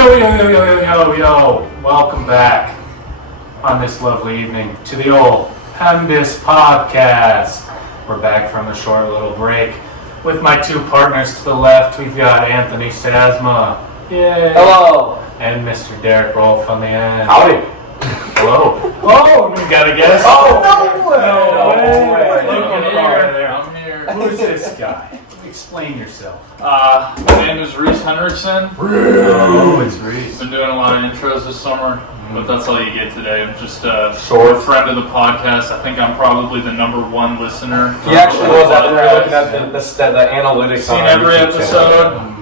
Yo. Welcome back on this lovely evening to the old PEMDAS Podcast. We're back from a short little break. With my two partners to the left, we've got Anthony Sasma. Yay. Hello. And Mr. Derek Rolfe on the end. Howdy. Hello. Oh, we got a guest. Oh, no way. Look at I'm here. Who's this guy? Explain yourself. My name is Reis Henrikson. Oh, it's Reis. Been doing a lot of intros this summer, but that's all you get today. I'm just a Short friend of the podcast. I think I'm probably the number one listener. He actually was after we were looking at the analytics. Seen on every YouTube episode. channel.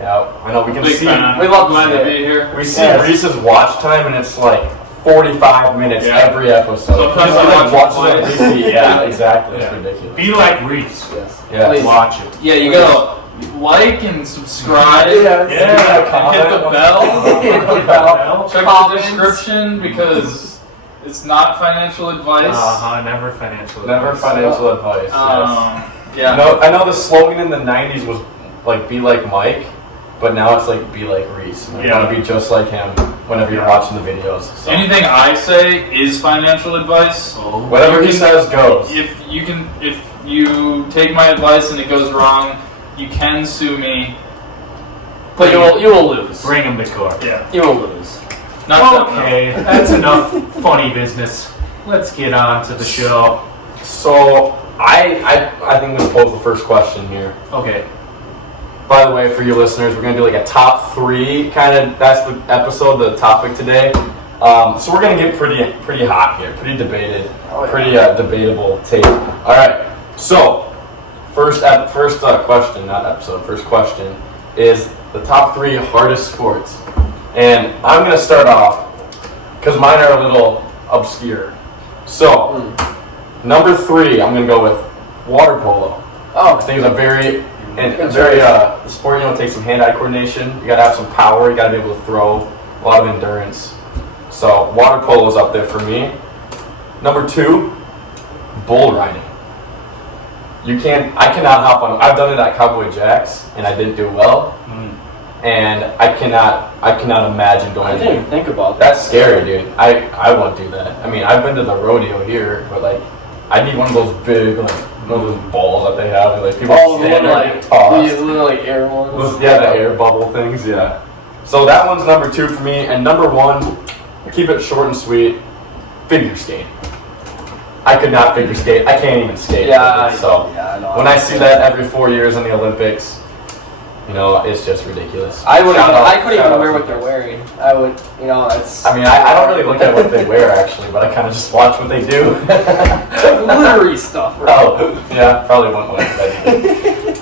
Yeah, I know we can Big see. fan. We love Glad to to be here. We see Reese's watch time, and it's like 45 minutes every episode. Sometimes He's I watch watch it on repeat. Yeah, exactly. Yeah. It's ridiculous. Be like Reis. Yes. Please watch it. Yeah, you gotta like and subscribe. Yeah. And hit the bell. Hit the bell. Check the description because it's not financial advice. Never financial advice. Never financial advice. Yes. Yeah. I know the slogan in the 90s was like "Be like Mike," but now it's like "Be like Reis." You want to be just like him whenever you're watching the videos. So. Anything I say is financial advice. Whatever he says goes. If you take my advice and it goes wrong, you can sue me. But you will lose. Bring him to court. Yeah. You will lose. Okay, that's enough funny business. Let's get on to the show. So I think we'll pose the first question here. Okay. By the way, for you listeners, we're gonna do like a top three kind of. That's the episode, the topic today. So we're gonna get pretty hot here, pretty debated, pretty debatable take. All right. So first question, not episode. First question is the top three hardest sports, and I'm gonna start off because mine are a little obscure. So number three, I'm gonna go with water polo. I think it's a very sport. It takes some hand-eye coordination. You gotta have some power. You gotta be able to throw. A lot of endurance. So water polo is up there for me. Number two, bull riding. I cannot hop on. I've done it at Cowboy Jack's, and I didn't do well. And I cannot imagine doing it. I didn't even think about that. That's scary, dude. I won't do that. I mean, I've been to the rodeo here, but like, I need one of those big, like, one of those balls that they have, and like people stand there and get tossed. The little like air ones. Yeah, the air bubble things. Yeah. So that one's number two for me, and number one, keep it short and sweet. Figure skate. I could not figure skate. I can't even skate. Yeah. I know. When I see that every 4 years in the Olympics, it's just ridiculous. I couldn't even wear what they're wearing. I would, it's. I mean, I don't really look at what they wear actually, but I kind of just watch what they do. Glittery stuff. Right? Oh, yeah, probably wouldn't like that.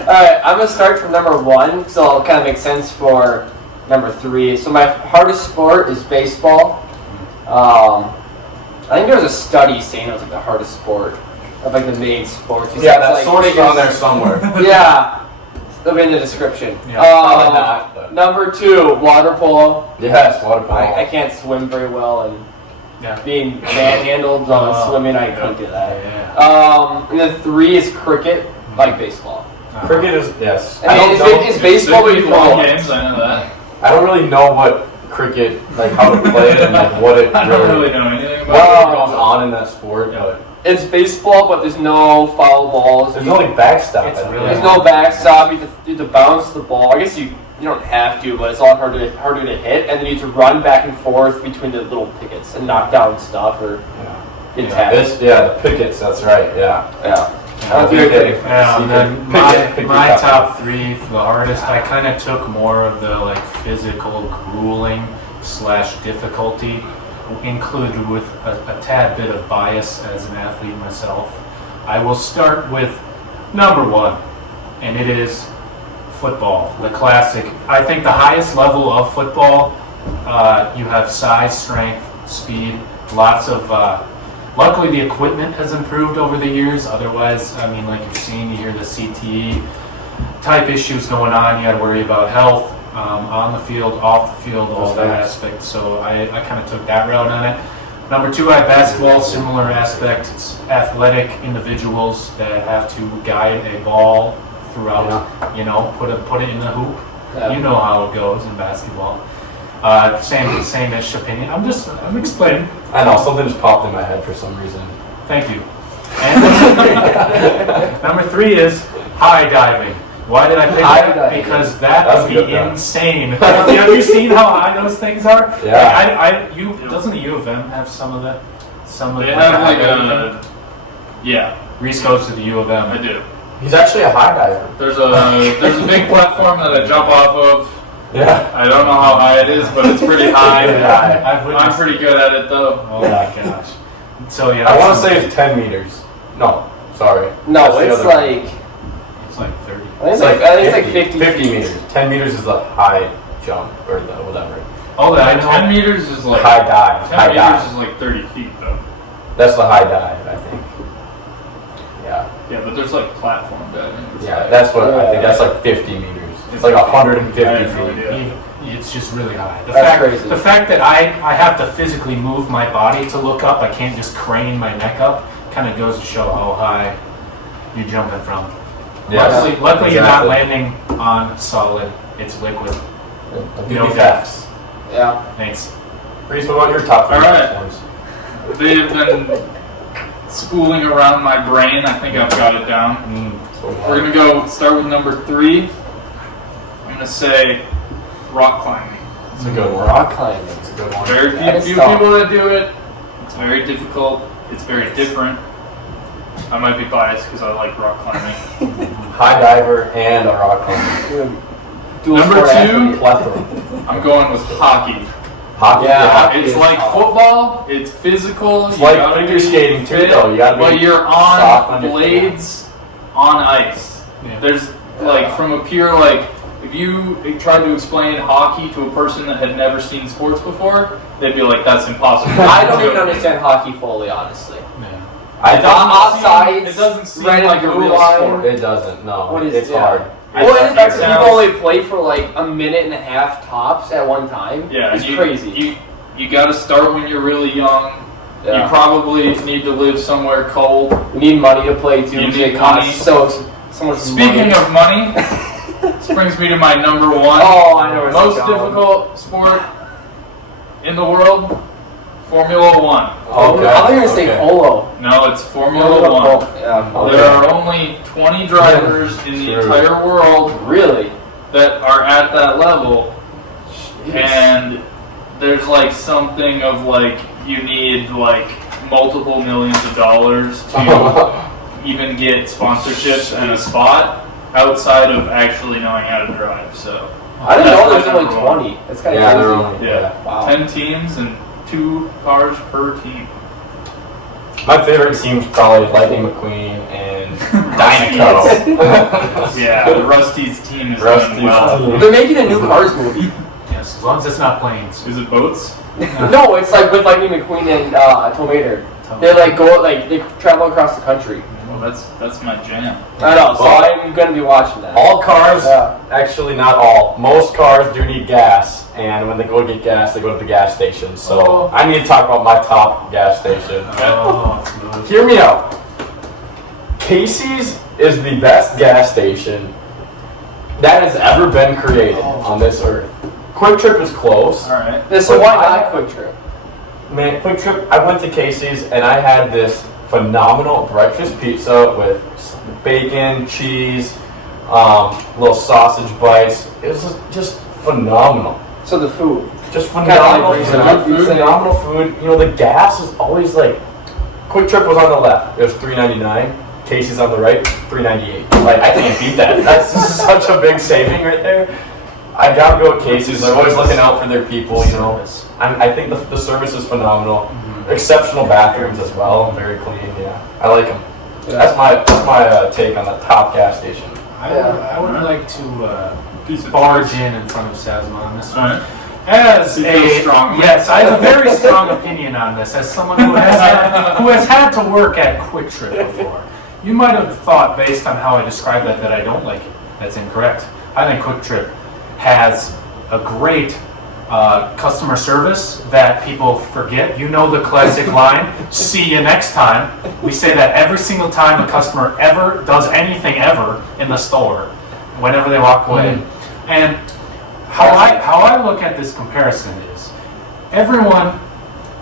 Alright, I'm going to start from number one, so it'll kind of make sense for number three. So my hardest sport is baseball. I think there was a study saying it was like the hardest sport of like the main sports. Yeah, that source is on there somewhere. Yeah. It'll be in the description. Yeah, number two, water polo. Yes, water polo. I can't swim very well, and being manhandled on swimming, I couldn't do that. Yeah. And then three is cricket, like baseball. Cricket is, yes. It's baseball, but you throw games, I know that. I don't really know what cricket, like how to play it and like what it I don't really know anything what about goes on in that sport. Yeah. It's baseball, but there's no foul balls. There's no like backstop. There's no backstop. You have to bounce the ball. I guess you don't have to, but it's a lot harder to hit. And then you have to run back and forth between the little pickets and knock down stuff or get tapped. The pickets. That's right. Yeah. My top three for the hardest, I kind of took more of the like physical grueling / difficulty, included with a tad bit of bias as an athlete myself. I will start with number one, and it is football, the classic. I think the highest level of football, you have size, strength, speed, lots of. Luckily, the equipment has improved over the years. Otherwise, I mean, like you're seeing, you hear the CTE type issues going on. You got to worry about health on the field, off the field, all that aspect. So I kind of took that route on it. Number two, I have basketball, similar aspect. It's athletic individuals that have to guide a ball throughout, put it in the hoop. You know how it goes in basketball. Same-ish opinion. I'm explaining. I know, something just popped in my head for some reason. Thank you. And number three is high diving. Why did I pick that? Because that would be insane. Have you seen how high those things are? Yeah. Doesn't the U of M have some of that? They have like a. Yeah. Reese goes to the U of M. I do. He's actually a high diver. There's a big platform that I jump off of. Yeah. I don't know how high it is, but it's pretty high. I'm pretty good at it though. Oh my gosh. So yeah. I want to say it's 10 meters. No, sorry. No, it's like. It's like 30. I think it's like 50 meters. 10 meters is the high jump or the whatever. Oh, that I know. 10 meters is like high dive. 10 high meters dive. is like 30 feet though. That's the high dive, I think. Yeah. Yeah, but there's like platform diving. Yeah, that's what I think. That's like 50 meters. It's like 150 feet. It's just really high. Crazy. The fact that I have to physically move my body to look up, I can't just crane my neck up, kind of goes to show how high you're jumping from. Yeah. Luckily you're not landing on solid. It's liquid. No facts. Yeah. Thanks. Reese, what about your top three? All right. They've been schooling around my brain. I think I've got it down. We're going to go start with number 3. I'm going to say rock climbing. It's a good one. Rock climbing. It's a good one. Very few people that do it. It's very difficult. It's very different. I might be biased because I like rock climbing. High diver and a rock climber. Number 2, Plethora. I'm going with hockey. Hockey. Yeah. It's like football. It's physical. It's like figure skating too, though. You gotta be but you're soft on on your blades on ice. Yeah. There's like from a pure like if you tried to explain hockey to a person that had never seen sports before, they'd be like, "That's impossible." I don't even understand hockey fully, honestly. I Offsides, it doesn't seem red like a and blue real line. sport. It doesn't. No. What is it's yeah. hard. Well, and that's sounds- people only play for like a minute and a half tops at one time. Yeah, it's you, crazy. You got to start when you're really young. Yeah. You probably need to live somewhere cold. You need money to play too. You because need it costs money. so much Speaking money. of money, this brings me to my number 1 Oh, I know where most this is going. difficult sport in the world, Formula 1. Oh, I thought you were going to say polo. No, it's Formula 1. Yeah, There are only 20 drivers in the entire world really? that are at that level, and there's like something of like you need like multiple millions of dollars to even get sponsorships and a spot outside of actually knowing how to drive. So I didn't know there's my only number 1. 20. That's kind of Yeah, crazy. they're only Yeah, 10 teams and 2 cars per team. My favorite team's probably Lightning McQueen and Dynaco. Yeah, the Rusty's team is Rusty's doing well. team. They're making a new Cars movie. Yes, as long as it's not planes. Is it boats? No, it's like with Lightning McQueen and Tomater. They like go they travel across the country. Well, that's my jam. I know, so I'm gonna be watching that. All cars, Yeah. actually not all, most cars do need gas, and when they go get gas, they go to the gas station. So I need to talk about my top gas station. Oh, smooth. Hear me out. Casey's is the best gas station that has ever been created on this earth. Quick Trip is close. All right. So why not Quick Trip? Man, Quick Trip, I went to Casey's and I had this phenomenal breakfast pizza with bacon, cheese, little sausage bites. It was just phenomenal. So the food. Just Kinda phenomenal like food. food. Phenomenal food. You know, the gas is always like, Quick Trip was on the left. It was $3.99. Casey's on the right, $3.98. Like, I can't beat that. That's such a big saving right there. I gotta go with Casey's. They're always looking out for their people, you know. I think the service is phenomenal. Exceptional bathrooms as well. Very clean, yeah. I like them. Yeah. That's my take on the top gas station. I would like to Piece of barge in front of Sazma on this one. Alright. As You feel a strong. yes, I have a very strong opinion on this. As someone who has had to work at Quick Trip before, you might have thought based on how I described that I don't like it. That's incorrect. I think Quick Trip has a great customer service that people forget. You know the classic line, "See you next time." We say that every single time a customer ever does anything ever in the store, whenever they walk away. And how I look at this comparison is everyone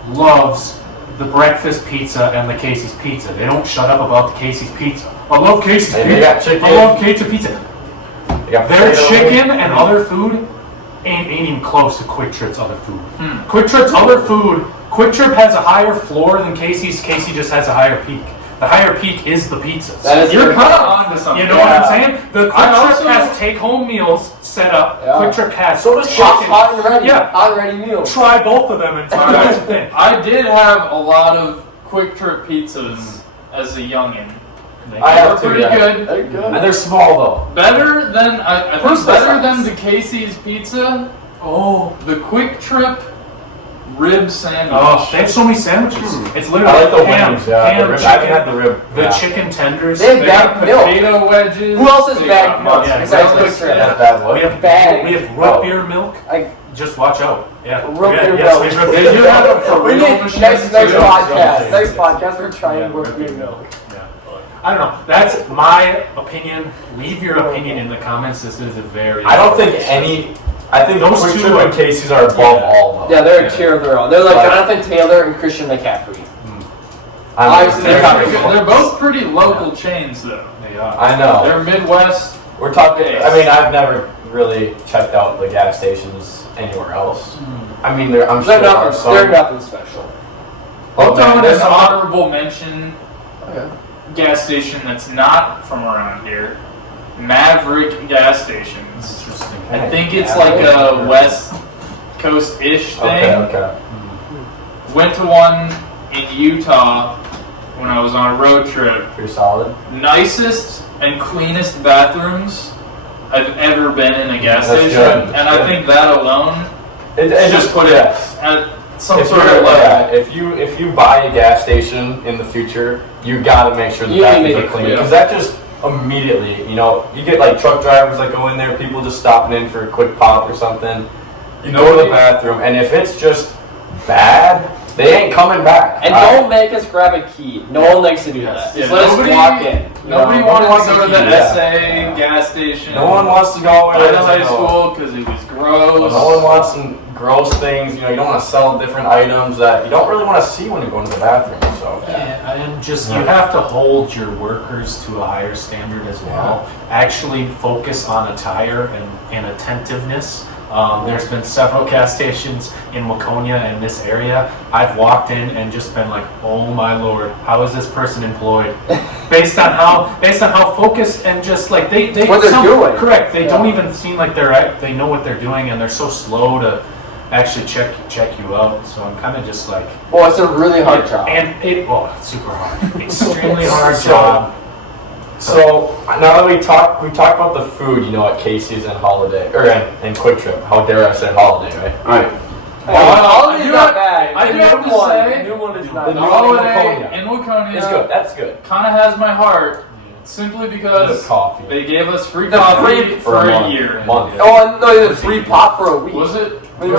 loves the breakfast pizza and the Casey's pizza. They don't shut up about the Casey's pizza. I love Casey's And pizza. they got chicken. I love Casey's pizza. They got Their potato. chicken and other food ain't even close to Quick Trip's other food. Quick Trip's other food, Quick Trip has a higher floor than Casey's. Casey just has a higher peak. The higher peak is the pizzas. That is You're good. kind of onto something. You know what I'm saying? The Quick I Trip also- has take-home meals set up. Yeah. Quick Trip has So does chicken. Hot and ready. Yeah. Hot and ready meals. Try both of them and tell me what you think. I did have a lot of Quick Trip pizzas as a youngin. I They were have two, pretty yeah. good. They're good. And they're small though. Better than I think Personal better size. than the Casey's pizza. Oh. The Quick Trip rib sandwich. Oh, they have so many sandwiches. It's I literally like the ham, wings. Yeah, ham, the rib. I chicken, haven't had the rib. the Yeah. chicken tenders. They have They got bagged milk. potato wedges. Who else has They bagged got milk yeah, besides exactly. Quick Trip? That's bad. What? We have Bag. We have root beer milk. Like, Just watch out. Yeah. Root yeah, beer yes, milk. we have root They beer do milk. have a for we real need machine next too. podcast. Yeah. Next podcast, we're trying Yeah, root root beer beer milk. Yeah. I don't know. That's my opinion. Leave your opinion in the comments. This is a very. I don't think any. I think Those Quick two Trip are- and Casey's are above all. Though. Yeah, they're Yeah. a tier of their own. They're like Right. Jonathan Taylor and Christian McCaffrey. Obviously, they're They're both pretty local chains though. They are. I know. They're Midwest. We're talking. I mean, I've never really checked out the gas stations anywhere else. I mean, I'm sure They're there are nothing. some. They're nothing special. I'll throw in there's an some- honorable mention Okay. gas station that's not from around here. Maverick gas stations. Interesting. I think it's like a West Coast-ish thing. Okay. Went to one in Utah when I was on a road trip. Pretty solid. Nicest and cleanest bathrooms I've ever been in a gas That's station, good. and I think that alone It just put it. at some If sort you're, of level. if you buy a gas station in the future, you gotta make sure the You need to bathrooms make are it clean clean. because that just immediately, you get like truck drivers that go in there, people just stopping in for a quick pop or something. You go to the bathroom, and if it's just bad, they ain't coming back. And don't make us grab a key. No one likes to do that. Yeah, Just let us nobody- walk in. Nobody wants wanted to go to to the keep that. SA gas station. No one wants to go in. By the high school because it was gross. No one wants some gross things. You don't want to sell different items that you don't really want to see when you go into the bathroom. So Yeah, and just you have to hold your workers to a higher standard as well. Actually focus on attire and attentiveness. There's been several gas stations in Waconia and this area. I've walked in and just been like, oh my lord, how is this person employed? Based on how focused and just like they What they're doing. Correct. They Yeah. don't even seem like they know what they're doing, and they're so slow to actually check you out. So I'm kind of just like. Well, it's a really hard job. And it's super hard. Extremely hard So- job. So now that we talked about the food, at Casey's and Holiday and Quick Trip. How dare I say Holiday, right? Right. Holiday's I do not have- bad. I do The have new to one- say, the new one is the not The new bad. one- holiday Waconia. in Waconia It's good. That's good. kind of has my heart, simply because The coffee. they gave us free The coffee free- for a month. year. Month. Oh, and no, the free pop for a week. Was it? When they-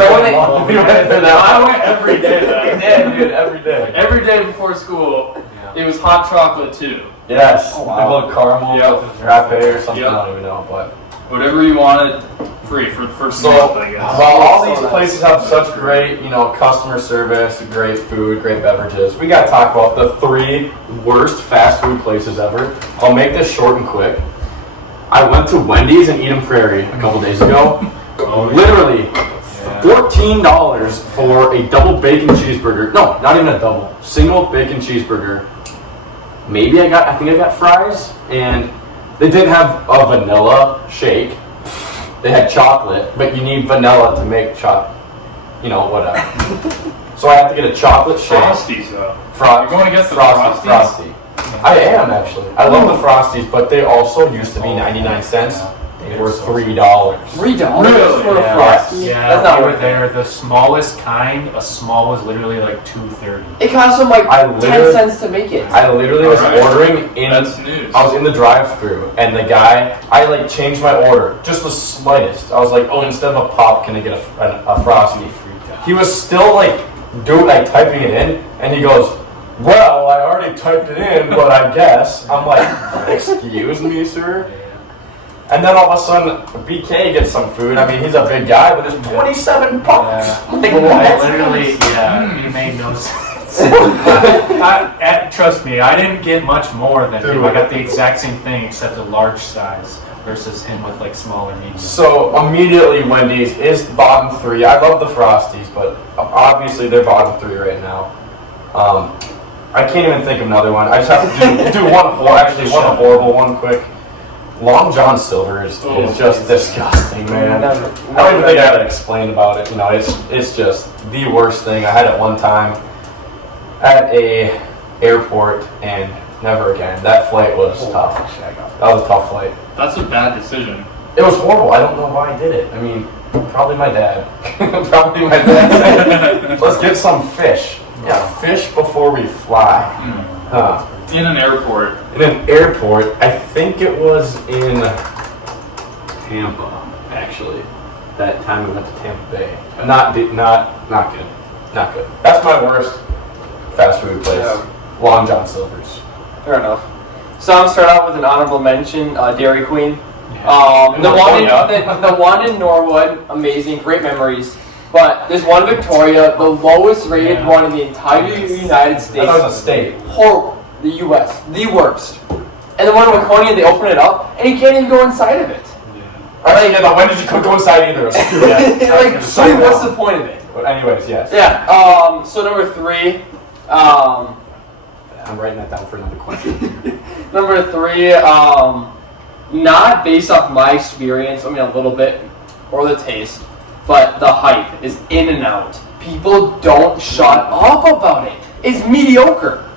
We went there now. I went every day. We did, dude, every day. Every day before school, it was hot chocolate too. Yes. Oh, wow. The little caramel Yep. with frappe or something. Yep. I don't even know, but. Whatever you wanted, free for the first So, month, I guess. while all So these nice. places have such great, customer service, great food, great beverages, we gotta talk about the 3 worst fast food places ever. I'll make this short and quick. I went to Wendy's in Eden Prairie a couple days ago. Literally, $14 for a double bacon cheeseburger. No, not even a double. Single bacon cheeseburger. I think I got fries, and they didn't have a vanilla shake. They had chocolate, but you need vanilla to make whatever. So I have to get a chocolate shake. Frosties though. You're You're going against the Frosty. Frosties? Frosty. I am actually. I love the Frosties, but they also used to be 99 cents. They were $3. $3 Really? for a Yeah. Frosty? Yeah, That's not we were worth it. there. The smallest kind, a small was literally like $2.30. It cost them like I 10 literally- cents to make it. I literally was Alright. ordering in. That's news. I was in the drive-thru, and the guy, I changed my order, just the slightest. I was like, oh, instead of a pop, can I get a Frosty? He was still typing it in, and he goes, well, I already typed it in, but I guess. I'm like, excuse me, sir? And then all of a sudden, BK gets some food. I mean, he's a big guy, but it's $27. Yeah. Like, I what? literally, it made no sense. Trust me, I didn't get much more than him. I got the exact same thing except a large size versus him with like smaller medium. So immediately, Wendy's is bottom 3. I love the Frosties, but obviously they're bottom 3 right now. I can't even think of another one. I just have to do one horrible, one quick. Long John Silver's is just disgusting, man. I don't even think I gotta explain about it. You know, it's just the worst thing. I had it one time at a airport, and never again. That flight was tough. That was a tough flight. That's a bad decision. It was horrible. I don't know why I did it. I mean, probably my dad. Probably my dad said, let's get some fish. Yeah, fish before we fly. In an airport. In an airport, I think it was in Tampa, actually. That time we went to Tampa Bay. Not good. Not good. That's my worst fast food place. Yeah. Long John Silver's. Fair enough. So I'm start out with an honorable mention, Dairy Queen. Yeah. The one in Norwood, amazing, great memories. But there's one in Victoria, the lowest rated one in the entire United States. That was a state. Horrible. The U.S. The worst. And the one in Waconia, they open it up, and you can't even go inside of it. Actually, when did you go inside either? What's the point of it? But anyways, yes. Yeah. So number 3. I'm writing that down for another question. Number 3. Not based off my experience. I mean, a little bit, or the taste, but the hype is in and out. People don't shut up about it. It's mediocre.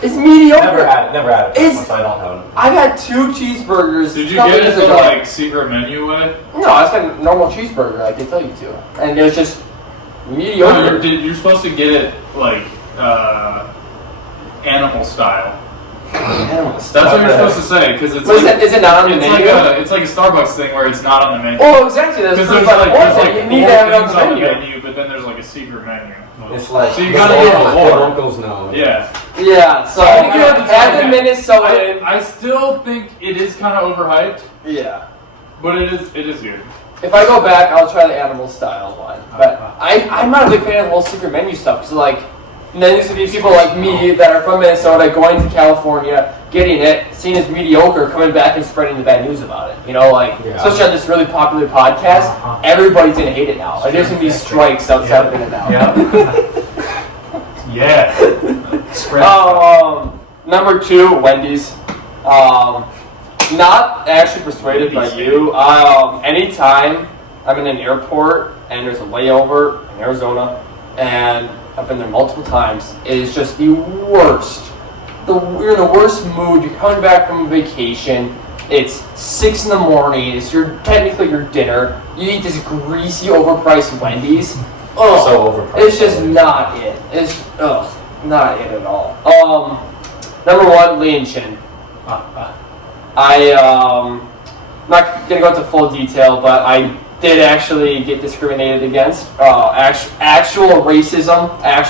It's mediocre. Never had it. I don't know. I've had 2 cheeseburgers. Did you get it the like secret menu with it? No, I just got a normal cheeseburger. I can tell you to, and it was just mediocre. No, you're supposed to get it like animal style. That's what you're supposed to say because it's. Is it not on the menu? It's like a Starbucks thing where it's not on the menu. Oh, exactly. That's Because there's like you need to have it on the menu, but then there's like a secret menu. It's like So you gotta get the what more. uncles know. Yeah. Yeah. So I think you have to try as a it. Minnesotan. I still think it is kind of overhyped, Yeah. but it is good. If I go back, I'll try the animal style one. But I'm not a big fan of the whole secret menu stuff because like. And then there's going to be people like me that are from Minnesota going to California, getting it, seeing it's mediocre, coming back and spreading the bad news about it. You know, especially on this really popular podcast, everybody's going to hate it now. Like, there's going to be strikes outside of it now. Yeah. Spread. Number 2, Wendy's. Not actually persuaded by you. Anytime I'm in an airport and there's a layover in Arizona and I've been there multiple times. It is just the worst. You're in the worst mood. You're coming back from vacation. It's 6 in the morning. It's technically your dinner. You eat this greasy, overpriced Wendy's. Ugh. So overpriced. It's just not it. It's not it at all. Number 1, Lee and Chin. I'm not gonna go into full detail, but I did actually get discriminated against. Actual racism. I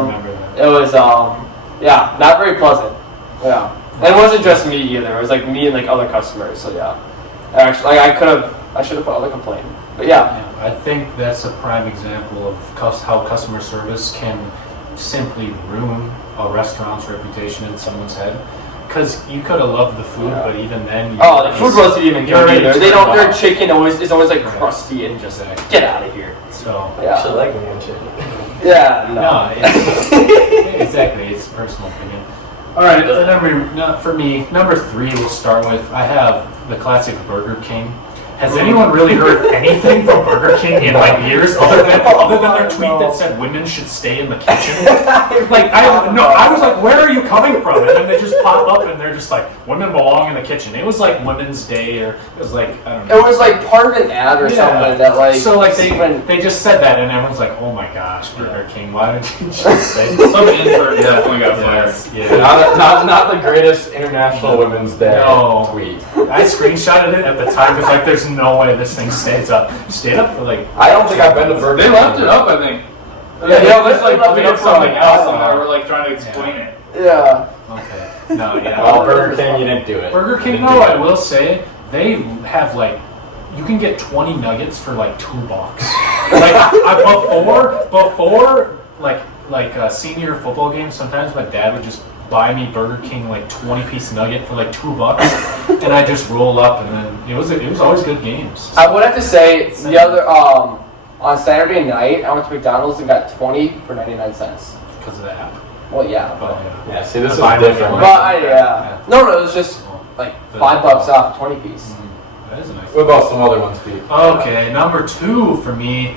remember that. It was, not very pleasant. Yeah. And it wasn't just me either. It was like me and like other customers. So yeah. Actually, I should have filed a complaint. But yeah. I think that's a prime example of how customer service can simply ruin a restaurant's reputation in someone's head. Because you could have loved the food, but even then, the food wasn't even good either. Their chicken is always like Right. crusty and just get out of here. So I actually like me and chicken. Yeah, no, exactly. It's a personal opinion. All right, for me, number 3. We'll start with. I have the classic Burger King. Has anyone really heard anything from Burger King in like years other than their tweet that said women should stay in the kitchen? I was like, where are you coming from? And then they just pop up and they're just like, women belong in the kitchen. It was like Women's Day, or it was like, I don't know. It was like part of an ad or something that like. So like they just said that and everyone's like, oh my gosh, Burger King, why did you just say that? Some intern definitely got fired. Yeah. Not the greatest International Women's Day tweet. I screenshotted it at the time because like there's no way this thing stayed up for like. I don't think I've been to Burger King. They left it up, I think. Yeah, there's like left it up tweeted something for else and they were like trying to explain it. Yeah. Okay. No, yeah. Well, Burger King, you didn't do it. Burger King, though, I will say, they have like, you can get 20 nuggets for like $2. Like before like senior football games, sometimes my dad would just buy me Burger King like 20-piece nugget for like $2, and I just roll up, and then it was always good games. I would have to say the other on Saturday night I went to McDonald's and got 20 for 99 cents. Because of the app. Well, yeah, But Yeah, see, this is Buy different. one. but no, it was just like $5 off 20 piece. That is a nice. What about some other ones, Pete? Okay, number 2 for me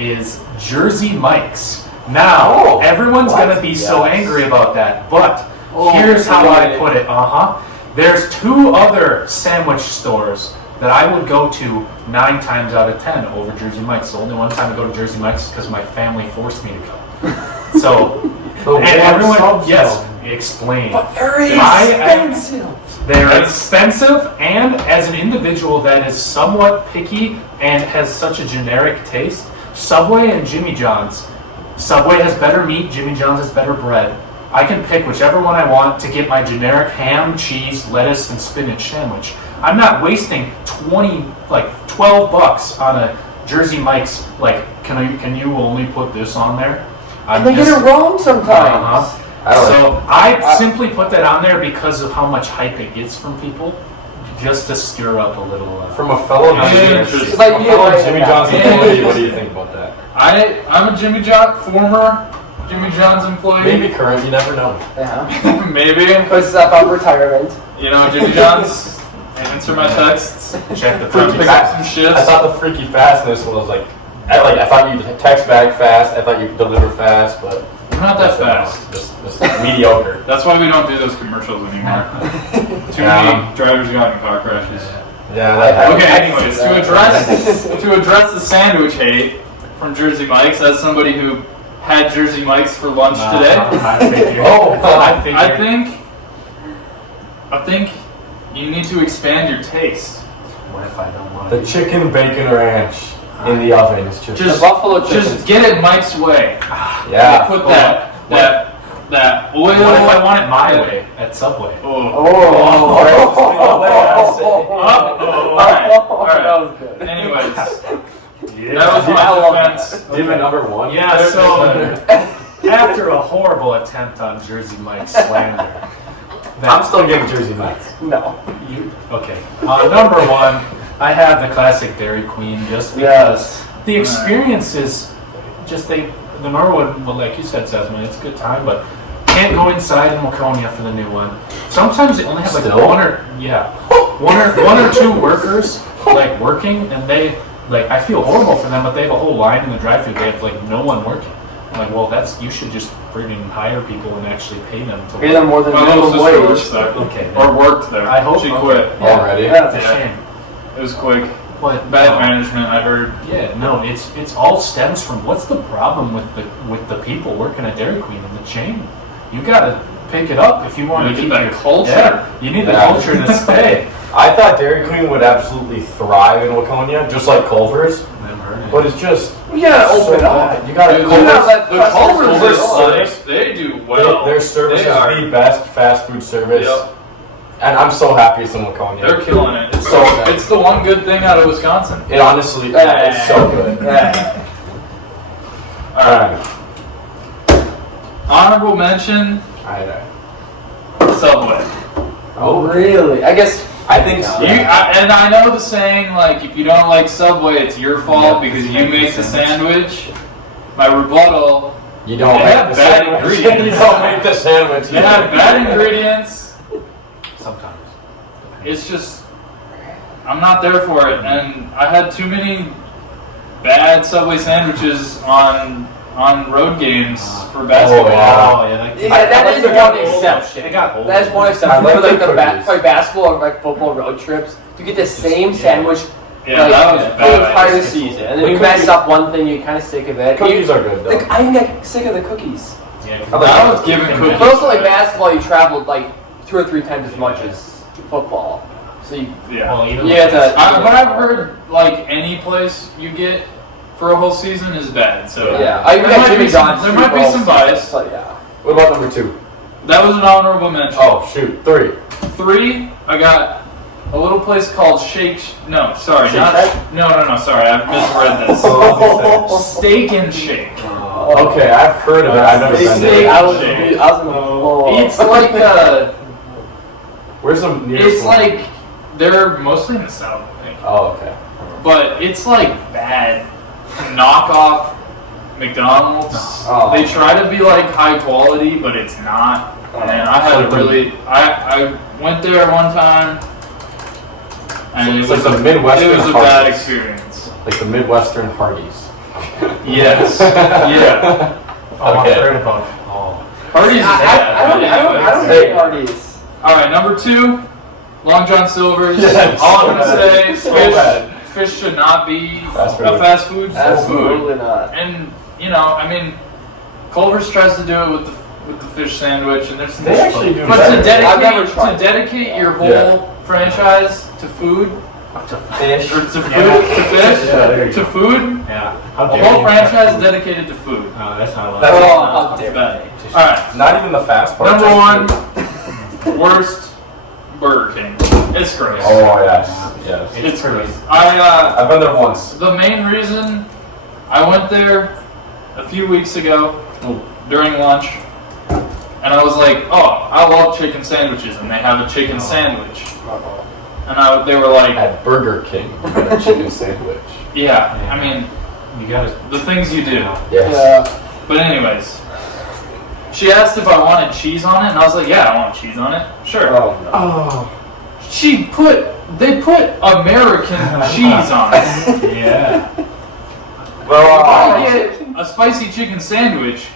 is Jersey Mike's. Now, everyone's going to be so angry about that, but here's how I put it. There's 2 other sandwich stores that I would go to 9 times out of 10 over Jersey Mike's. The only one time I go to Jersey Mike's is because my family forced me to go. So, and everyone, yes, explain. But very expensive. They're expensive, and as an individual that is somewhat picky and has such a generic taste, Subway and Jimmy John's. Subway has better meat, Jimmy John's has better bread. I can pick whichever one I want to get my generic ham, cheese, lettuce, and spinach sandwich. I'm not wasting $12 on a Jersey Mike's. Like, can you only put this on there? And they get it wrong sometimes. I simply put that on there because of how much hype it gets from people, just to stir up a little. From a fellow Jimmy John's employee, what do you think about that? I'm a former Jimmy John's employee. Maybe current, you never know. Yeah. Maybe. Puts up on retirement. You know, Jimmy John's, answer my texts. Check the Pick up some shifts. I thought the freaky fastness was like I thought you text back fast, I thought you could deliver fast, but We're not that fast. Just mediocre. That's why we don't do those commercials anymore. Too many drivers got in car crashes. Yeah. Okay, anyways, to address the sandwich hate from Jersey Mike's, as somebody who had Jersey Mike's for lunch today, I think you need to expand your taste. What if I don't want The chicken bacon ranch in the oven is just The buffalo chicken. Just get it Mike's way. yeah. Put that oil. What if I want it my way at Subway? Alright. That was good. Anyways, Yeah. that was my defense. Do you have a number 1? Yeah, so after a horrible attempt on Jersey Mike's slander, I'm still getting Jersey Mike's. No. Okay. Number 1, I have the classic Dairy Queen just because the experience is just the Norwood, well, like you said, Sesame, it's a good time, but can't go inside in Waconia for the new one. Sometimes they only have like one or two workers like working, and they like I feel horrible for them, but they have a whole line in the drive-thru. They have like no one working. I'm like, well, you should just freaking hire people and actually pay them to Pay them more than minimum wage. Okay. Or worked there. I hope she quit. Already. Yeah, it's a shame. It was quick. But Bad management, I heard. Yeah, no, it's all stems from what's the problem with the people working at Dairy Queen in the chain. You gotta pick it up if you want to keep that culture. Yeah, you need the culture to stay. I thought Dairy Queen would absolutely thrive in Waconia, just like Culver's. But it's just You gotta open it up. bad. You gotta The Culver's Culver's service. they do well. Their service They is are. the best fast food service. Yep. And I'm so happy it's in Waconia. They're killing it. So good. It's the one good thing out of Wisconsin. It honestly it's so good. Alright. Honorable mention, Subway. Oh, really? I guess. I think so. And I know the saying, like, if you don't like Subway, it's your fault because you make the sandwich. My rebuttal, You don't They make have the bad sandwich. ingredients. You don't make the sandwich. they have bad ingredients. Sometimes. It's just, I'm not there for it. And I had too many bad Subway sandwiches on road games for basketball. That is one exception. It got old. That is one exception. I like For like the the cookies. like basketball or like football road trips, you get the same sandwich Yeah, like, that was the bad. entire season, and then The you mess cookies- up one thing, you kind of sick of it. Cookies are good though. Like, I get sick of the cookies. Yeah, I was giving cookies. But also, like basketball, you traveled like 2 or 3 times as much as football, so you Yeah. to. But I've heard like any place you get for a whole season is bad. So Yeah, I there got might Jimmy be some, John's. there might be some bias. So, yeah. What about number 2? That was an honorable mention. Oh shoot, 3. 3, I got a little place called Shake. No, sorry, Shake not. Shack? No, sorry, I've misread this. Steak and Shake. Okay, I've heard of it. I've never been Steak. there. I was in the It's like Where's the nearest it's one? like they're mostly in the south, I think. Oh, okay. But it's like bad knockoff McDonald's. Oh. They try to be like high quality, but it's not. And I had a really, I went there one time, and It's like the Midwestern it was a bad Hardee's. experience. Like the Midwestern Hardee's. Yes. Yeah. Oh, Okay. I've heard about it. Oh. Hardee's is bad. I don't Hey. hate Hardee's. All right, number 2, Long John Silver's. Yes. All I'm gonna say, So bad. fish should not be Fast food. a fast food food. Absolutely not. And you know, I mean, Culver's tries to do it with the fish sandwich, and there's They actually do But better. I've never tried. to dedicate your whole Yeah. franchise to food, To Fish. or to food, Yeah. to fish, Yeah, there you to go. food, Yeah. How a dare whole you. franchise dedicated to food. That's not allowed. That's- Oh, how It's dare bad. you. All right, Not even the fast part. number just 1, worst Burger King. It's gross. Oh yes, yes. It's pretty- gross. I've been there once. The main reason I went there a few weeks ago during lunch, and I was like, oh, I love chicken sandwiches, and they have a chicken sandwich. And they were like, At Burger King, we got a chicken sandwich. yeah, I mean, You gotta. the things you do. Yes. Yeah. But anyways, she asked if I wanted cheese on it, and I was like, yeah, I want cheese on it. Sure. Oh, no. Oh. They put American cheese on it. Yeah. Well, If I get a spicy chicken sandwich,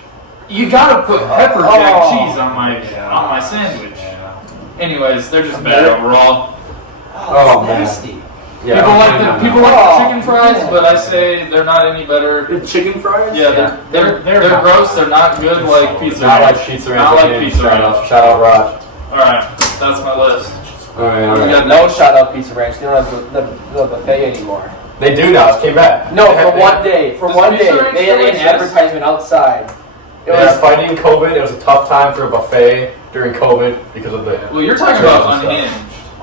you gotta put pepper jack cheese on my sandwich. Yeah. Anyways, they're just bad overall. oh man. Nasty. Yeah. People like the chicken fries, but I say they're not any better. The chicken fries? Yeah, they're not- gross. They're not good like pizza. Not like Ranch. pizza Not Ranch. like pizza Shout out, Ranch. shout out, Raj. All right, that's my list. All right. We got no shout out Pizza Ranch. They don't have the buffet anymore. They do now. It came back. No, They have- for one day. For Does one Pizza day. Ranch They had still an exist? advertisement outside. It They are was fighting COVID. It was a tough time for a buffet during COVID because of the. Well, you're talking about Unhinged.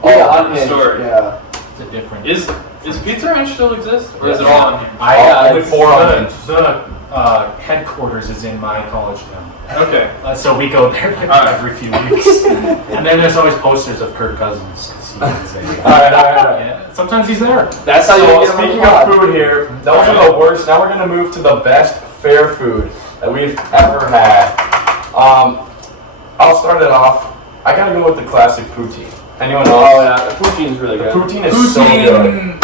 Unhinged. Story. Yeah. It's a different. Is Pizza Ranch still exist, or is it all Unhinged? Only it's- 4 on it. The headquarters is in my college now. Okay. So we go there like Alright. every few weeks. And then there's always posters of Kirk Cousins. 'cause he's in- All right. Yeah, sometimes he's there. That's how you So get them speaking on of food here, those are the worst. Now we're gonna move to the best fair food that we've ever had. I'll start it off. I gotta go with the classic poutine. Anyone else? Oh yeah, the poutine's really The good. poutine is so good. Poutine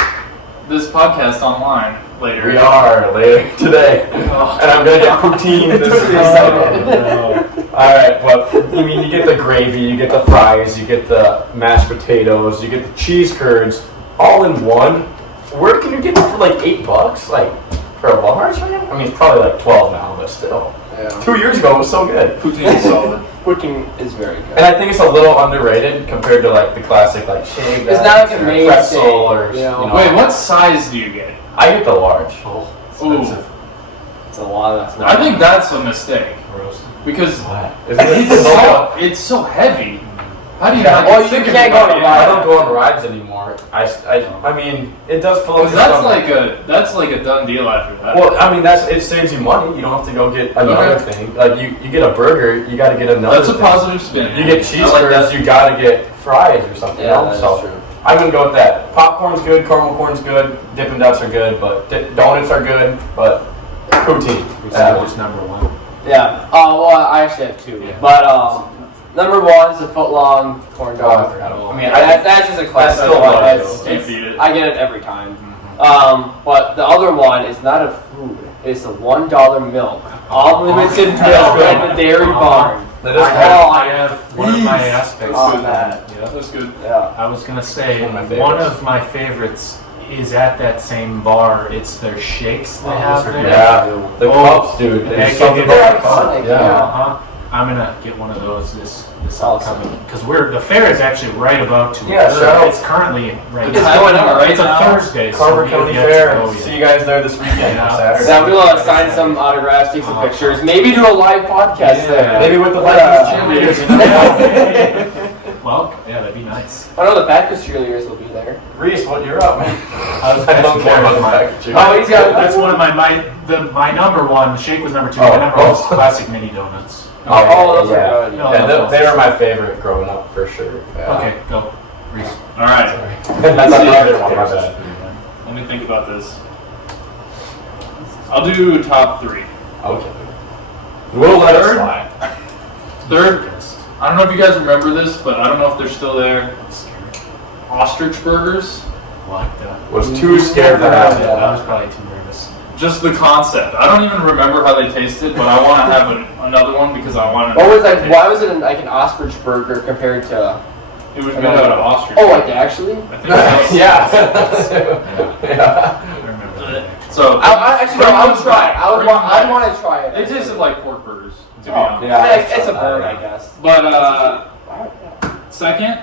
this podcast online later. We are later today, Oh. and I'm gonna get poutine this second. Alright, but I mean, you get the gravy, you get the fries, you get the mashed potatoes, you get the cheese curds, all in one. Where can you get them for like $8? Like for a large man? I mean, it's probably like 12 now, but still. Yeah. 2 years ago, it was so good. Poutine is solid. Poutine is very good. And I think it's a little underrated compared to like the classic like shake. It's not like a mainstay, pretzel or you know. Wait, what size do you get? I get the large. Oh, Ooh, It's a lot of I think that's a mistake roasted. because Isn't it? it's so heavy. How do you Yeah, not well, get you sick of can't it? go to I don't go on rides anymore. I mean, it does fill up Because your that's stomach. like a done deal after that. Well, I mean, it saves you money. You don't have to go get another Okay. thing. Like you get a burger, you got to get another. That's a thing. positive spin. You get cheese I like curds, that. you got to get fries or something Yeah, else. that's So true. I'm gonna go with that. Popcorn's good, caramel corn's good, Dippin' Dots are good, but donuts are good, but poutine. Sandwich number 1. Yeah. Well, I actually have two. Yeah. But number one is a foot-long corn Oh, I dog. forgot. I I mean, mean, I that's just a classic still one. good, It's- Can't it's- beat it. I get it every time. But the other one is not a food. It's a $1 milk. Unlimited milk at the dairy barn. that is I good. have one of my Please. aspects On of that. Yeah. That's good. Yeah. I was gonna say One of my one favorites. of my favorites is at that same bar. It's their shakes they have there. Yeah, the Oh, cups, dude. yeah, There's yeah, something yeah, about the yeah. cups. Yeah. Yeah. Uh-huh. I'm gonna get one of those this Awesome. upcoming because the fair is actually right about to Yeah, occur. shout out. It's currently right It's now. going on right It's a now. Thursday. so Carver we County have yet to Fair. go See yet. you guys there this weekend. Yeah. Saturday. Now we'll sign some autographs, take some pictures, maybe do a live podcast Yeah. there. Maybe with the Yeah. Vikings cheerleaders. Well, yeah, that'd be nice. I know the Packers cheerleaders will be there. Reese, what you're up, man? I don't care about the Packers. Oh, he's got. That's one of my number one. The shake was number 2. My number one was classic mini donuts. Those are good. Yeah, they were my favorite growing up for sure. Yeah. Okay, go, Reese. All right. That's another one. My bad. Let me think about this. I'll do top 3. Okay. We'll let it slide. Third, I don't know if you guys remember this, but I don't know if they're still there. Ostrich burgers. Like that. Was too scared to have that. I was probably too nervous. Just the concept. I don't even remember how they tasted, but I want to have another one because I want to. What was like? Why was it like an ostrich burger compared to? It was made out of ostrich. Oh, like actually? I think that's, Yeah. I remember that. So I would try it. I'd want to try it. They tasted like pork burgers, to be Oh, honest. Yeah. it's a burn, I guess. But second,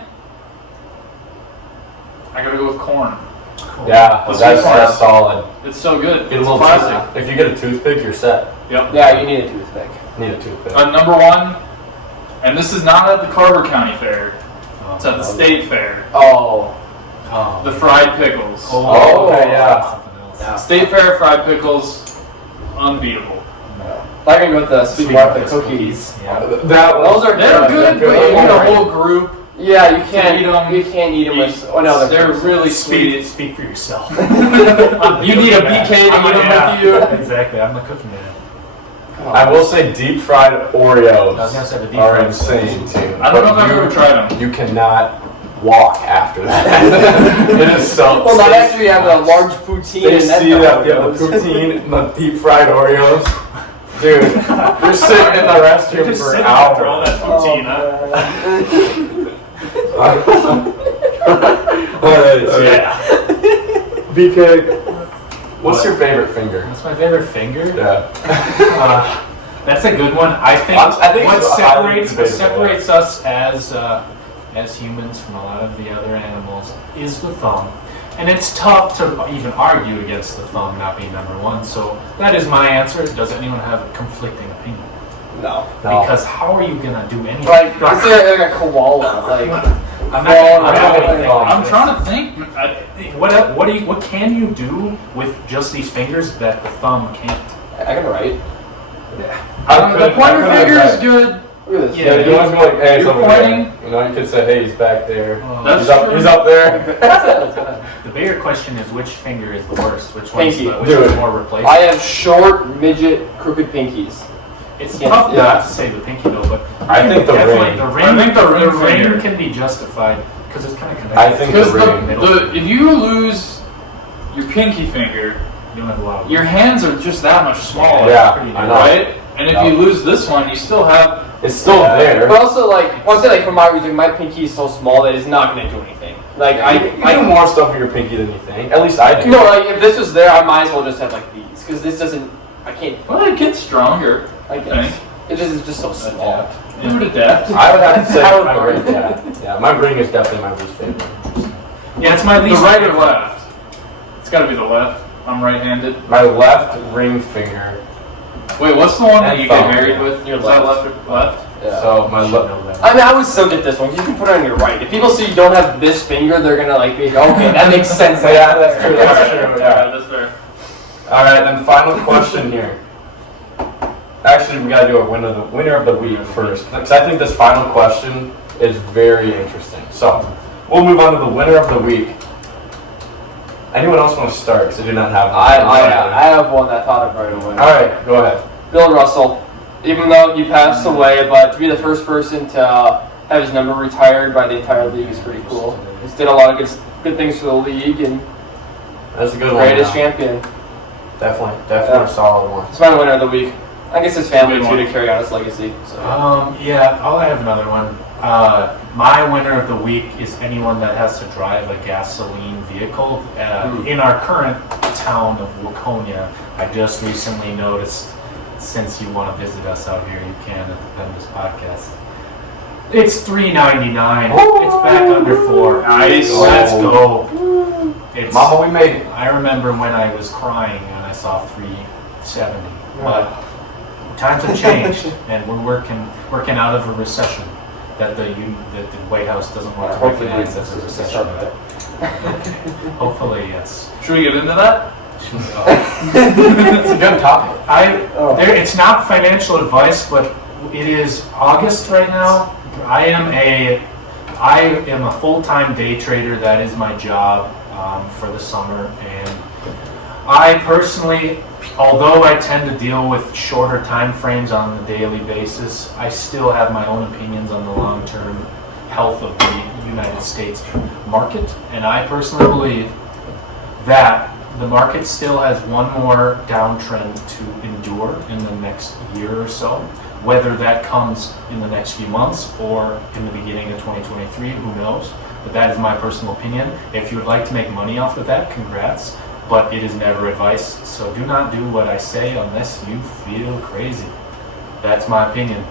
I gotta go with corn. Cool. Yeah, Let's that's keep going. solid. It's so good. Get a It's little classic. If you get a toothpick, you're set. Yep. Yeah, you need a toothpick. Need a toothpick. Number 1, and this is not at the Carver County Fair. It's at the State Fair. Oh. The fried pickles. Oh, okay, yeah. Something else. State Fair fried pickles, unbeatable. If I can go with the sweet Martha cookies. Yeah. Those are They're good, but you need a whole group. Yeah, you can't eat 'em. You can't eat them with another. They're really Speak sweet. for yourself. You need a BK to eat them with you. Exactly, I'm the cookie man. I will say deep fried Oreos I was gonna say the deep are fried insane too. I don't know if But I've ever tried them. You cannot walk after that. It is so. Well, not after you have a large poutine They and then see that the Oreos. poutine and the deep fried Oreos. Dude, you're sitting in the restroom Just for sitting hours. after all that poutine, Yeah. BK, what's your favorite finger? What's my favorite finger? Yeah. That's a good one. I think, I think what it's highly separates debatable. us as humans from a lot of the other animals is the thumb. And it's tough to even argue against the thumb not being number 1. So that is my answer. Does anyone have a conflicting opinion? No. Because how are you gonna do anything? Like, it's like a koala. Like, I'm I'm trying to think. What can you do with just these fingers that the thumb can't? I can write. The pointer finger is good. Look at this. Yeah, you want to be like, hey, it's You're over there. pointing. You know, you could say, hey, he's back there. That's He's up there. That's good. The bigger question is which finger is the worst? Which one's Pinky. which Dude. is more replaceable? I have short, midget, crooked pinkies. It's Yeah. tough Yeah. not to say the pinky though, but I think the definitely ring. the ring. I think the ring finger. can be justified because it's kind of connected. I think Because the ring. if you lose your pinky finger, you don't have a lot of your hands are just that much smaller. Yeah, pretty I know. Right? And if you lose this one, you still have. It's still there. But also, like, once like for my reason, my pinky is so small that it's not going to do anything. Like, You do more stuff with your pinky than you think. At least I do. No, like, if this was there, I might as well just have, like, these. Because this doesn't, I can't, Well, it gets stronger. I guess. It's just so small. You would adapt. I would have to say I would my learn. ring. Yeah, my ring is definitely my least favorite. Yeah, it's my The least right or favorite. left? It's got to be the left. I'm right-handed. My left ring finger. Wait, what's the one that And you get thumb. married with? Your Is that left. left or left? Yeah. So my You should left. know that. I mean, I would still get this one. 'Cause you can put it on your right. If people see you don't have this finger, they're gonna like be okay. That makes sense. Yeah, that's true. That's true. Yeah, Yeah. that's fair. All right, then final question here. Actually, we gotta do a winner of the week first, because I think this final question is very interesting. So we'll move on to the winner of the week. Anyone else want to start? Because I do not have one. I have one that I thought of right away. All right, go ahead. Bill Russell, even though he passed away, but to be the first person to have his number retired by the entire league is pretty cool. He's did a lot of good things for the league and That's a good one. greatest champion. Definitely Yeah. a solid one. It's my winner of the week. I guess his family Good too one. to carry on his legacy. So. Yeah, I'll have another one. My winner of the week is anyone that has to drive a gasoline vehicle. In our current town of Waconia, I just recently noticed, since you want to visit us out here, you can at the PEMDAS Podcast. It's $3.99. It's back under $4. Nice. Let's go. It's, Mama, we made it. I remember when I was crying and I saw $3.70, but times have changed and we're working out of a recession. that the White House doesn't want to Hopefully recognize as a recession. Hopefully, yes. Should we get into that? It's a good topic. It's not financial advice, but it is August right now. I am a full-time day trader. That is my job for the summer, and I personally, although I tend to deal with shorter time frames on a daily basis, I still have my own opinions on the long-term health of the United States market, and I personally believe that the market still has one more downtrend to endure in the next year or so. Whether that comes in the next few months or in the beginning of 2023, who knows? But that is my personal opinion. If you would like to make money off of that, congrats. But it is never advice, so do not do what I say unless you feel crazy. That's my opinion.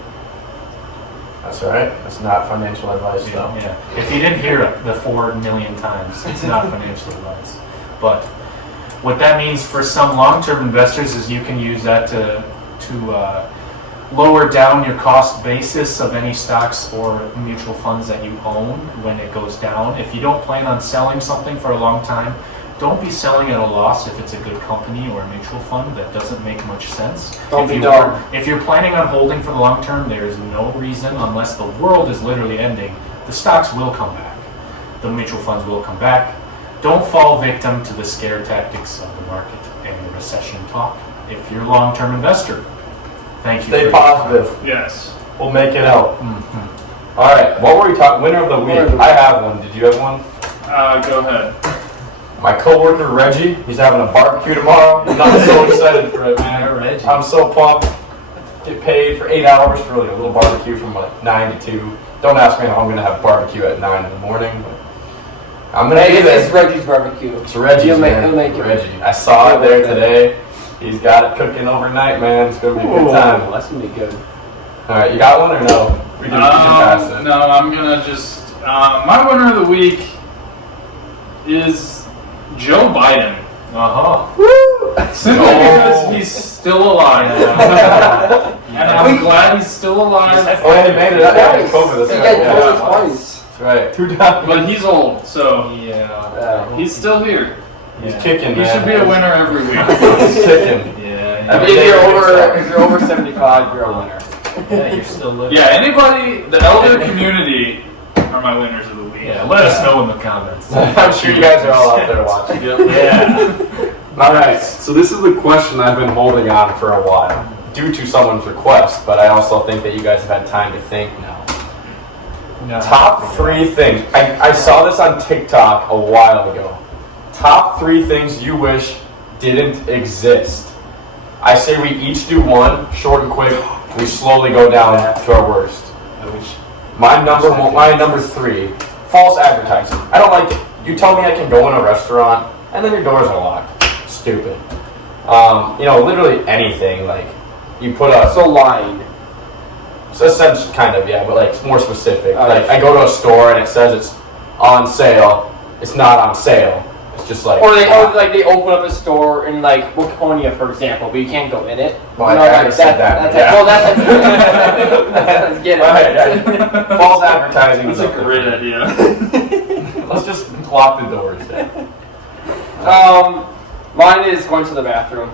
That's all right. That's not financial advice, though. Yeah. If you didn't hear it the 4 million times, it's not financial advice. But what that means for some long-term investors is you can use that to lower down your cost basis of any stocks or mutual funds that you own when it goes down. If you don't plan on selling something for a long time, don't be selling at a loss if it's a good company or a mutual fund. That doesn't make much sense. If you're planning on holding for the long term, there is no reason, unless the world is literally ending, the stocks will come back. The mutual funds will come back. Don't fall victim to the scare tactics of the market and the recession talk. If you're a long-term investor, thank you. Stay positive. Yes. We'll make it out. Mm-hmm. All right. What were we talking? Winner of the week. I have one. Did you have one? Go ahead. My coworker Reggie. He's having a barbecue tomorrow. I'm so excited for it, man. Reggie. I'm so pumped. Get paid for 8 hours for like a little barbecue from like 9 to 2. Don't ask me how I'm gonna have barbecue at 9 in the morning. But I'm gonna do this. It's Reggie's barbecue. It's Reggie's, He'll man. make it. Reggie. I saw it there today. He's got it cooking overnight, man. It's gonna be a good time. That's gonna be good. All right, you got one or no? We can pass it. No, I'm gonna just. My winner of the week is Joe Biden. Simply because he's still alive. And I'm glad he's still alive. Oh, and he made it up after COVID. He got COVID twice. That's right. 2 times. But he's old, so Yeah. he's still here. He's kicking, He man. should be a winner every week. He's kicking. Yeah. Every If day you're over 75, you're a winner. Yeah, you're still living. Yeah, anybody, the elder community are my winners of the week. Yeah, let us know in the comments. I'm sure you guys are all out there watching. Yeah. All right. So this is the question I've been holding on for a while, due to someone's request, but I also think that you guys have had time to think now. No. Top 3 things. I saw this on TikTok a while ago. Top 3 things you wish didn't exist. I say we each do one, short and quick. We slowly go down to our worst. My number 3, false advertising. I don't like it. You tell me I can go in a restaurant and then your doors are locked. Stupid. Literally anything. Like you put a lying. essentially kind of, yeah, but like more specific. Like I go to a store and it says it's on sale. It's not on sale. It's just like Or they open up a store in like Waconia, for example, but you can't go in it. Well, I said that. That's get it. Right. False advertising. That's a great idea. Let's just lock the doors. Mine is going to the bathroom.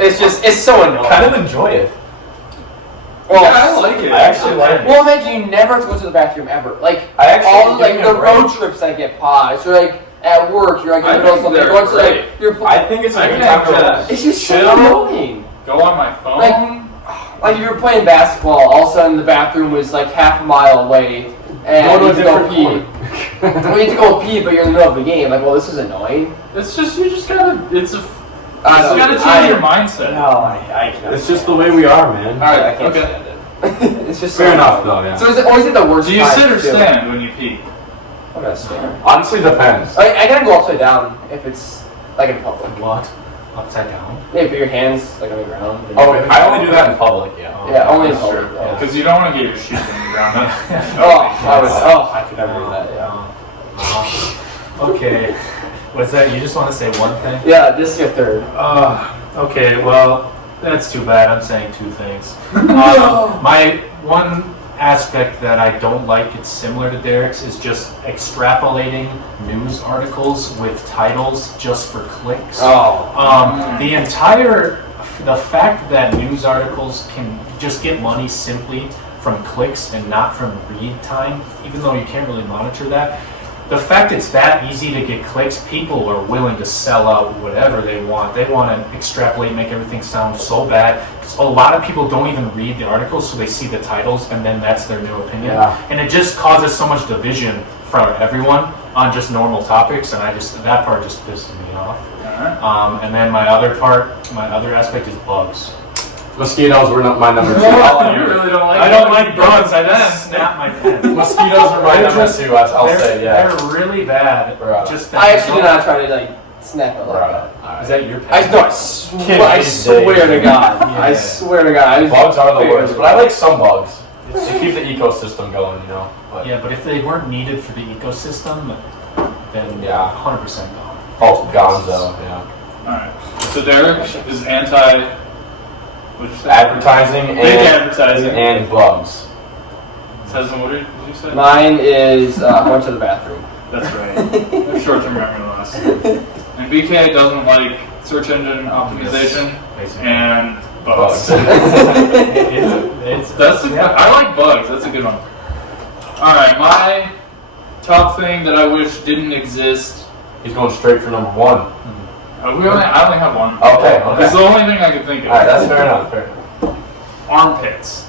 It's so annoying. Kind of enjoy it. Well, yeah, I like it. I actually like it. Well, imagine you never have to go to the bathroom ever. Like I actually all give me the a break. road trips that get paused, or like at work, you're like I you're doing think something. they're You're going to great. like you're. I think it's a I good can time to just It's just chill. so annoying. Go on my phone. Like you were playing basketball, all of a sudden the bathroom was like half a mile away, and Go to you a need to go different pee. point. You need to go pee, but you're in the middle of the game. Like, well, this is annoying. It's just you just gotta. It's a. I You know. gotta change your mindset. No, I can't. It's just the way we are, man. All right. I can't Okay. stand it. It's just Fair so enough, annoying. though. Yeah. So is it always at the worst Do you time, sit or too? stand when you pee? I'm gonna stand. Honestly, depends. I gotta go upside down if it's like in public. What? Upside down? Yeah, put your hands like on the ground. Oh, I only do that in public. Yeah. Yeah, only in That's public. true. though. Because you don't want to get your shoes on the ground. I could never do that. Yeah. Okay. What's that? You just want to say one thing? Yeah, this is your third. Okay, well, that's too bad. I'm saying 2 things. My one aspect that I don't like, it's similar to Derek's, is just extrapolating news articles with titles just for clicks. The fact that news articles can just get money simply from clicks and not from read time, even though you can't really monitor that, the fact it's that easy to get clicks, people are willing to sell out whatever they want. They want to extrapolate, make everything sound so bad. A lot of people don't even read the articles, so they see the titles, and then that's their new opinion. Yeah. And it just causes so much division from everyone on just normal topics, and that part just pisses me off. And then my other aspect is bugs. Mosquitoes were my number 2. You really don't like. I don't like bugs. I just snap my pen. Mosquitoes are my number 2. I'll say, yeah. They're really bad. Just I actually did not try to like snap it like that. Right. Is that your pen? I swear to God. Yeah. I swear to God. Bugs are the worst, but I like some bugs. They keep the ecosystem going, you know. Yeah, but if they weren't needed for the ecosystem, then 100% gone. Oh, gonzo, yeah. Alright. So Derek is anti. Advertising big advertising and bugs. Says what did you say? Mine is I went to the bathroom. That's right. Short-term memory loss. And BK doesn't like search engine optimization and bugs. I like bugs. That's a good one. All right, my top thing that I wish didn't exist. He's going straight for number 1. I only have one. Okay. It's the only thing I can think of. All right, that's fair enough. Armpits.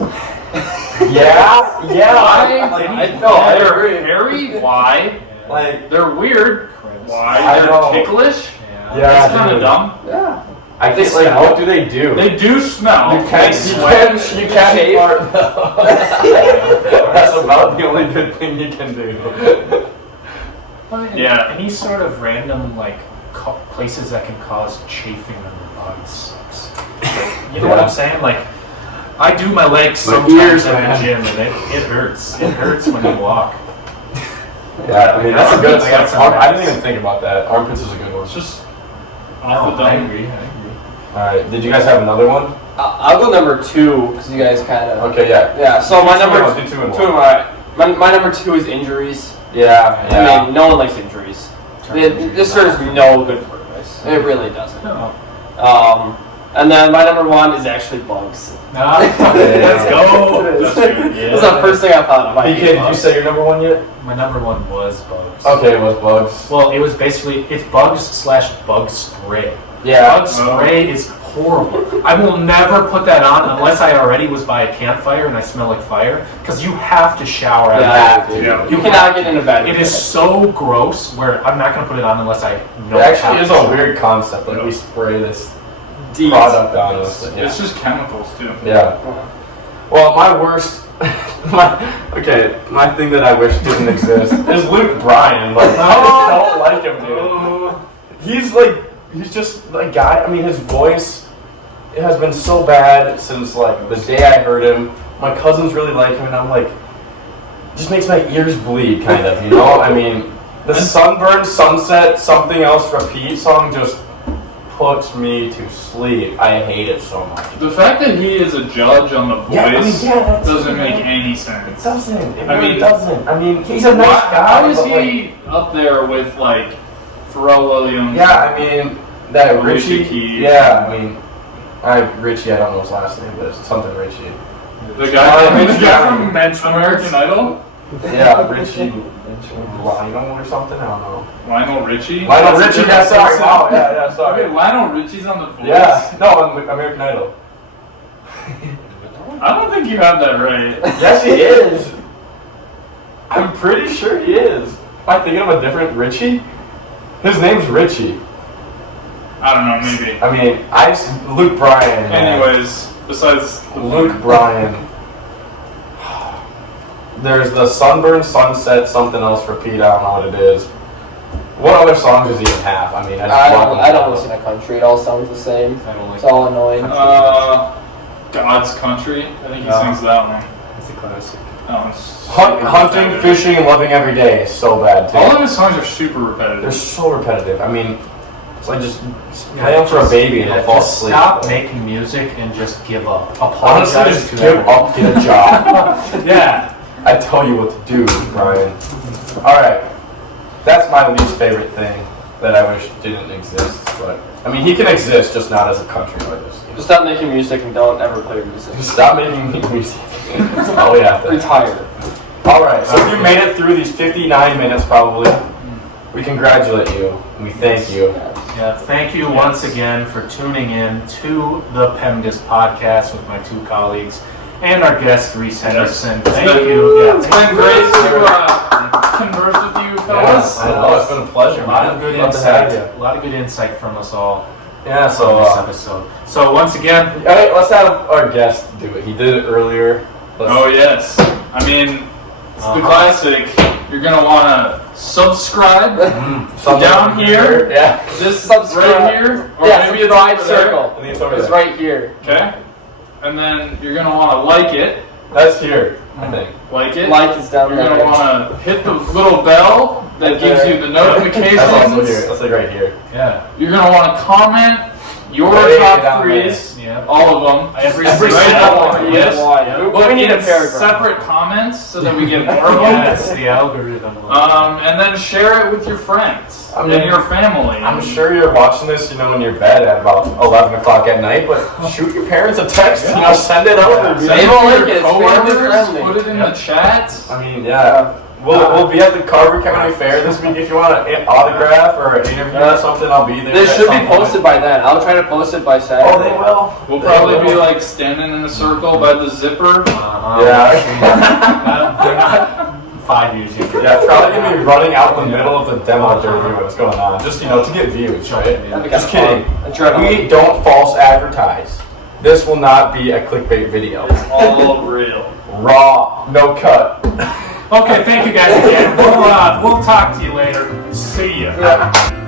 Yeah. I agree. Hairy? Why? Like they're weird. Why? They're ticklish. Yeah. That's kind of dumb. Yeah. I think what do they do? They do smell. You can't fart. That's about the only good thing you can do. Yeah. Any sort of random places that can cause chafing on the body sucks. You know what I'm saying? Like, I do my legs sometimes at the gym, and it hurts. It hurts when you walk. Yeah, I mean that's a good. I didn't even think about that. Armpits is a good one. It's just off the dome. I agree. All right. Did you guys have another one? I'll go number 2 because you guys kind of. Okay. Yeah. Yeah. So my number my number 2 is injuries. Yeah. I mean, no one likes injuries. This serves no good purpose. It really doesn't. No. And then my number 1 is actually bugs. Let's go. That's the first thing I thought of. BK, did you say your number 1 yet? My number 1 was bugs. Okay, it was bugs. Well, it's bugs/bug spray. Yeah. Bug spray is horrible. I will never put that on unless I already was by a campfire and I smell like fire, because you have to shower after. You cannot get into bed. It is so gross where I'm not going to put it on unless I know. It actually is a weird concept. Like we spray this product on us. It's just chemicals too. Yeah. Well, my worst, my thing that I wish didn't exist is Luke Bryan. Like, I don't like him, dude. He's just a guy. I mean, his voice, it has been so bad since the day I heard him. My cousins really like him, and I'm like, it just makes my ears bleed, kind of. You know? I mean, the Sunburn Sunset Something Else Repeat song just puts me to sleep. I hate it so much. The fact that he is a judge on The Voice doesn't make any sense. It doesn't. It doesn't. I mean, he's a nice guy. How is he up there with Pharrell Williams? Yeah, I mean that Richie. Keys. Yeah, I mean, Richie. I don't know his last name, but it's something Richie. The guy from American Idol. Yeah, Richie. Lionel or something? I don't know. Lionel Richie? Lionel Richie, yeah, sorry. Wow, yeah, sorry. Okay, Lionel Richie's on The Voice? Yeah, no, on American Idol. I don't think you have that right. Yes, he is. I'm pretty sure he is. Am I thinking of a different Richie? His name's Richie. I don't know, maybe. I mean, Luke Bryan. Anyways, besides Luke Bryan. There's the Sunburn Sunset Something Else Repeat. I don't know what it is. What other songs does he even have? I mean, I don't listen to country. It all sounds the same. It's all annoying. God's Country. I think he sings that one. It's a classic. Hunting, fishing, and loving every day is so bad too. All of his songs are super repetitive. They're so repetitive. I mean, So I just play him for a baby and he'll fall just asleep. Stop making music and just give up. Honestly, Apologize just to give everyone. up, get a job. Yeah. I tell you what to do, Brian. Alright. That's my least favorite thing that I wish didn't exist. But I mean, he can exist, just not as a country artist. Just stop making music and don't ever play music. Just stop making music. That's all we have to. Retire. Alright, so if you made it through these 59 minutes probably, we congratulate you. And we thank you. Yeah, thank you once again for tuning in to the PEMDAS Podcast with my two colleagues and our guest, Reis Henrikson. Thank you. Yeah, It's been great to converse with you, fellas. I know, it's been a pleasure. A lot of good Love to have insight. A lot of good insight from us all Yeah, on so this episode. So once again, alright, let's have our guest do it. He did it earlier. Oh yes, I mean it's the classic. You're gonna want to subscribe down here. Yeah. This Subscribe. right here, or Yeah, maybe it's subscribe over there. circle. I think it's over It's there. right here. Okay, and then you're gonna want to like it. That's here, I think. Like it. Like is down You're there. gonna want to hit the little bell that gives you the notifications. That's also here. That's like right here. yeah. You're gonna want to comment your Right top down threes, Yeah. all of them, Every right single up, one. yes. But we need a in paragraph. separate comments so that we get more of them. Yeah, it's the algorithm. And then share it with your friends I mean, and your family. I'm sure you're watching this, in your bed at about 11 o'clock at night, but shoot your parents a text, send it over. Send They it don't to like your it, it's family coworkers, friendly. put it in the chat. I mean, yeah. We'll be at the Carver County Fair this week. If you want an autograph or an interview or something, I'll be there. They at should some be point. posted by then. I'll try to post it by Saturday. Oh, they will. We'll They probably will. be like standing in a circle by the zipper. Yeah. They're not 5 years yet. Yeah, it's probably gonna be running out in the middle of the demo to review what's going on. Just to get views, right? That'd be Just kinda kidding. fun. We don't false advertise. This will not be a clickbait video. It's all real. Raw, no cut. Okay, thank you guys again. We'll talk to you later. See ya. Yeah.